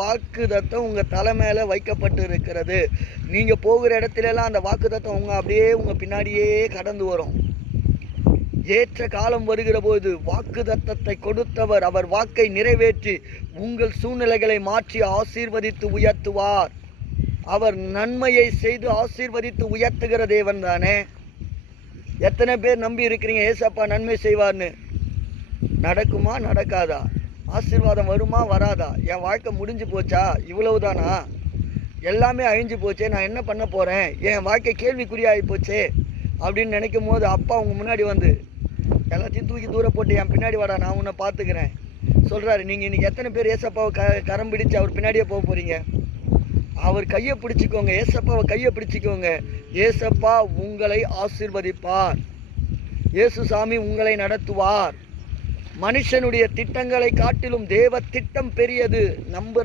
வாக்குத்தத்தம் உங்க தலை மேல வைக்கப்பட்டு இருக்கிறது. நீங்க போகிற இடத்துல எல்லாம் அந்த வாக்குத்தத்தம் உங்க பின்னாடியே கடந்து வரும். ஏற்ற காலம் வருகிற போது வாக்குத்தத்தத்தை கொடுத்தவர் அவர் வாக்கை நிறைவேற்றி உங்கள் சூழ்நிலைகளை மாற்றி ஆசீர்வதித்து உயர்த்துவார். அவர் நன்மையை செய்து ஆசீர்வதித்து உயர்த்துகிற தேவன் தானே. எத்தனை பேர் நம்பி இருக்கிறீங்க ஏசப்பா நன்மை செய்வார்னு? நடக்குமா நடக்காதா? ஆசீர்வாதம் வருமா வராதா? என் வாழ்க்கை முடிஞ்சு போச்சா? இவ்வளவுதானா? எல்லாமே அழிஞ்சு போச்சே, நான் என்ன பண்ண போகிறேன்? என் வாழ்க்கை கேள்விக்குறியாகி போச்சே அப்படின்னு நினைக்கும் போது அப்பா உங்கள் முன்னாடி வந்து எல்லாத்தையும் தூக்கி தூர போட்டு என் பின்னாடி வாடா, நான் உன்னை பார்த்துக்கிறேன் சொல்கிறாரு. நீங்கள் இன்றைக்கி எத்தனை பேர் ஏசப்பாவை கரம் பிடிச்சு அவர் பின்னாடியே போக போகிறீங்க? அவர் கையை பிடிச்சிக்கோங்க, ஏசப்பாவை கையை பிடிச்சிக்கோங்க. ஏசப்பா உங்களை ஆசீர்வதிப்பார். இயேசு சாமி உங்களை நடத்துவார். மனுஷனுடைய திட்டங்களை காட்டிலும் தேவ திட்டம் பெரியது. நம்புற